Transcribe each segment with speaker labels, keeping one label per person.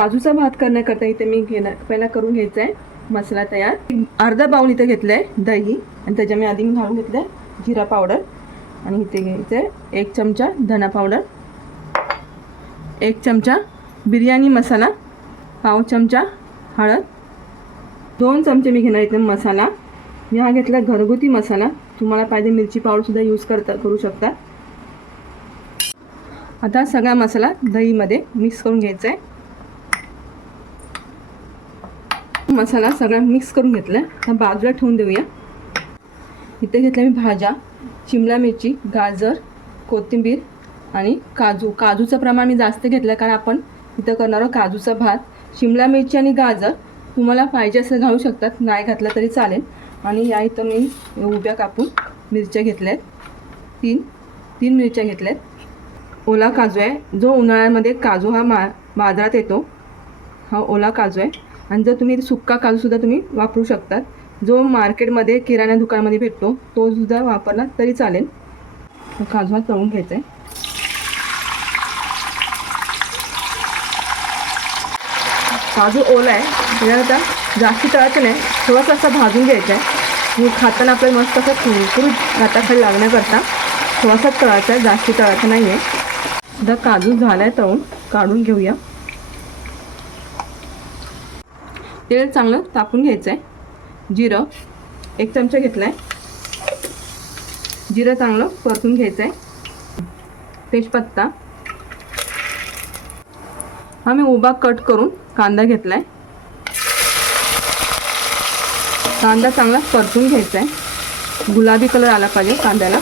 Speaker 1: काजूचा भात करण्याकरता इथे मी घेणार पहिला करून घ्यायचा आहे मसाला तयार. अर्धा बाऊल इथे घेतलं आहे दही आणि त्याच्या मी आधी मी घालून घेतलं आहे जिरा पावडर. आणि इथे घ्यायचं आहे एक चमचा धना पावडर. एक चमचा बिर्याणी मसाला पाव चमचा हळद. दोन चमचे मी घेणार इथे मसाला. मी हा घेतला घरगुती मसाला. तुम्हाला पाहिजे मिरची पावडरसुद्धा यूज करता करू शकता. आता सगळा मसाला दहीमध्ये मिक्स करून घ्यायचा आहे मसाला सगळा मिक्स करून घेतला हा बाजूला ठेवून देऊया. इथे घेतल्या मी भाज्या शिमला मिरची गाजर कोथिंबीर आणि काजू. काजूचं प्रमाण मी जास्त घेतलं कारण आपण इथं करणार आहोत काजूचा भात. शिमला मिरची आणि गाजर तुम्हाला पाहिजे असं घालू शकतात. नाही घातलं तरी चालेल. आणि या इथं मी उभ्या कापून मिरच्या घेतल्या आहेत तीन तीन मिरच्या घेतल्या आहेत ओला काजू आहे. जो उन्हाळ्यामध्ये काजू हा मा बाजारात येतो हा ओला काजू आहे. आणि जर तुम्ही सुक्का काजूसुद्धा तुम्ही वापरू शकतात. जो मार्केटमध्ये किराणा दुकानामध्ये भेटतो तो सुद्धा वापरला तरी चालेल. काजू हा तळून घ्यायचा आहे काजू ओला आहे त्याच्यानंतर जास्त तळायचं नाही. थोडासा असा भाजून घ्यायचा आहे खाताना आपल्याला मस्त असं कुरकुरीत हाताखाली लागण्याकरता थोडासा तळायचा आहे जास्त तळायचा नाही आहे द काजू झाला आहे तळून. काढून घेऊया. तेल चांगलं तापून घ्यायचं आहे जिरं एक चमचा घेतला आहे जिरं चांगलं परतून घ्यायचं आहे तेजपत्ता. हा मी उभा कट करून कांदा घेतला आहे कांदा चांगला परतून घ्यायचा आहे गुलाबी कलर आला पाहिजे कांद्याला.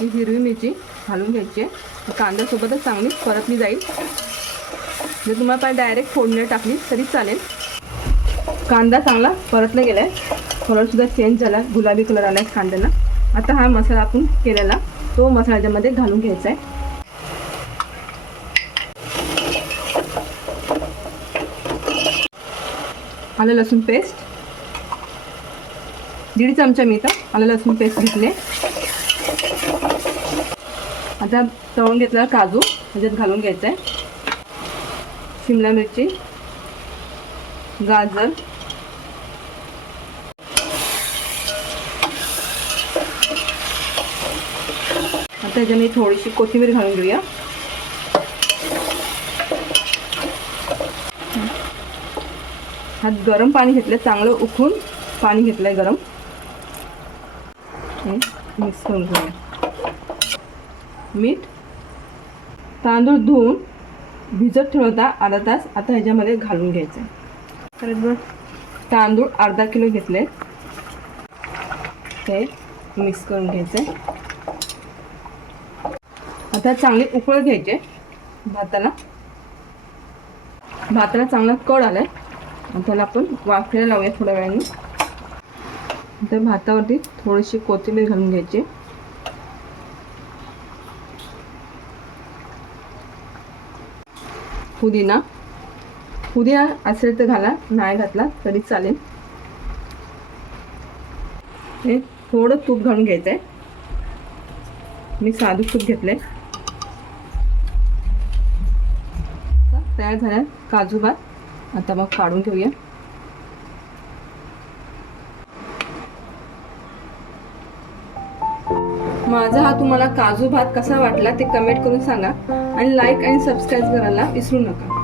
Speaker 1: ही हिरवी मिरची घालून घ्यायची आहे. कांद्यासोबतच चांगली परतली जाईल. जर तुम्हाला पाहिजे डायरेक्ट फोडणी टाकली तरी चालेल. कांदा चांगला परतला गेला आहे कलरसुद्धा चेंज झाला. गुलाबी कलर आला आहे कांद्याला. आता हा मसाला आपण केलेला. तो मसाला याच्यामध्ये घालून घ्यायचा आहे आलं लसूण पेस्ट दीड चमचा मी इथं आलं लसूण पेस्ट घेतले. आता तळून घेतला काजू त्याच्यात घालून घ्यायचा आहे शिमला मिरची गाजर. आता ह्याच्यामध्ये थोडीशी कोथिंबीर घालून घेऊया. हा गरम पाणी घेतलं चांगलं उकळून पाणी घेतलं आहे गरम मिक्स करून घेऊया. मीठ तांदूळ धुवून भिजत ठेवता अर्धा तास आता ह्याच्यामध्ये घालून घ्यायचं. तर तांदूळ अर्धा किलो घेतले ते मिक्स करून घ्यायचे. आता चांगली उकळ घ्यायचे भाताला. भाताला चांगला कड आला आहे त्याला आपण वाफेला लावूया थोड्या वेळाने. तर भातावरती थोडीशी कोथिंबीर घालून घ्यायची. पुदिना. पुदिना असेल तर घाला नाही घातला तरी चालेल. हे थोडं तूप घालून घ्यायचं आहे मी साधू तूप आहे तयार झाल्या काजू भात. आता मग काढून घेऊया. माझा हा तुम्हाला काजू भात कसा वाटला ते कमेंट करून सांगा. आणि लाईक आणि सबस्क्राईब करायला विसरू नका.